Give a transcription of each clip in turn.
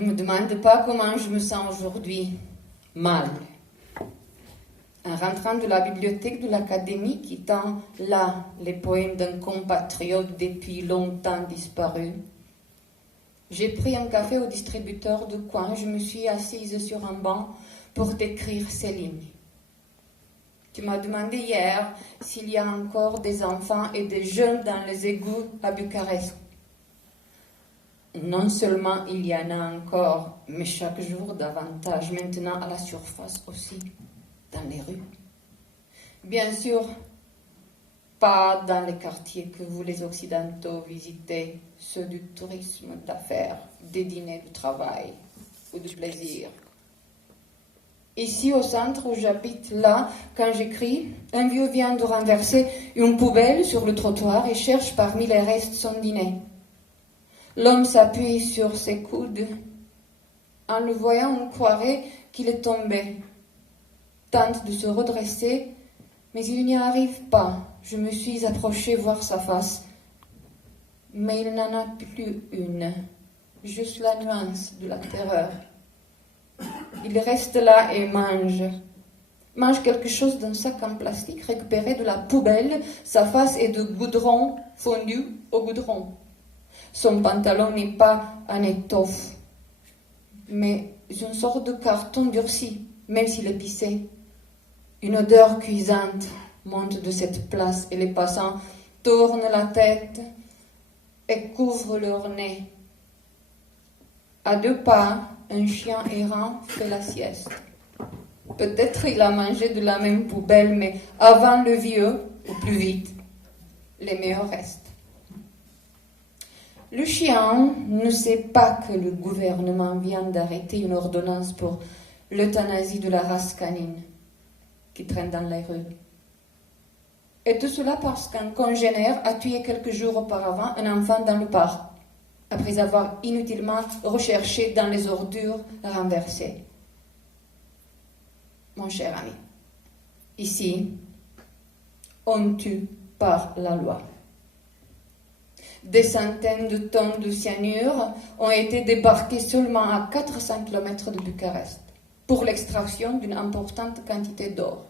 Ne me demande pas comment je me sens aujourd'hui. Mal. En rentrant de la bibliothèque de l'Académie, quittant là les poèmes d'un compatriote depuis longtemps disparu, j'ai pris un café au distributeur de coin. Je me suis assise sur un banc pour t'écrire ces lignes. Tu m'as demandé hier s'il y a encore des enfants et des jeunes dans les égouts à Bucarest. Non seulement il y en a encore, mais chaque jour davantage, maintenant à la surface aussi, dans les rues. Bien sûr, pas dans les quartiers que vous les Occidentaux visitez, ceux du tourisme d'affaires, des dîners de travail ou de plaisir. Ici, au centre où j'habite, là, quand j'écris, un vieux vient de renverser une poubelle sur le trottoir et cherche parmi les restes son dîner. L'homme s'appuie sur ses coudes. En le voyant, on croirait qu'il est tombé. Tente de se redresser, mais il n'y arrive pas. Je me suis approchée voir sa face. Mais il n'en a plus une, juste la nuance de la terreur. Il reste là et mange quelque chose d'un sac en plastique récupéré de la poubelle. Sa face est de goudron fondu au goudron. Son pantalon n'est pas en étoffe, mais une sorte de carton durci, même s'il est pissé. Une odeur cuisante monte de cette place et les passants tournent la tête et couvrent leur nez. À 2 pas, un chien errant fait la sieste. Peut-être il a mangé de la même poubelle, mais avant le vieux, ou plus vite, les meilleurs restent. Le chien ne sait pas que le gouvernement vient d'arrêter une ordonnance pour l'euthanasie de la race canine qui traîne dans les rues. Et tout cela parce qu'un congénère a tué quelques jours auparavant un enfant dans le parc, après avoir inutilement recherché dans les ordures renversées. Mon cher ami, ici, on tue par la loi. Des centaines de tonnes de cyanure ont été débarquées seulement à 400 km de Bucarest pour l'extraction d'une importante quantité d'or.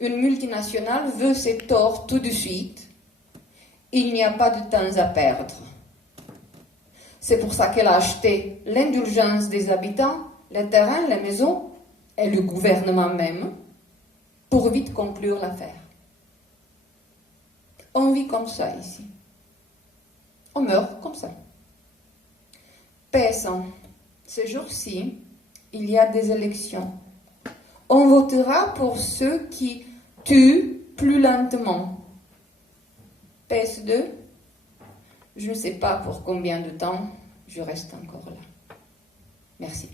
Une multinationale veut cet or tout de suite. Il n'y a pas de temps à perdre. C'est pour ça qu'elle a acheté l'indulgence des habitants, les terrains, les maisons et le gouvernement même pour vite conclure l'affaire. On vit comme ça ici. On meurt comme ça. Passant, ces jours-ci, il y a des élections. On votera pour ceux qui tuent plus lentement. PS2, je ne sais pas pour combien de temps je reste encore là. Merci.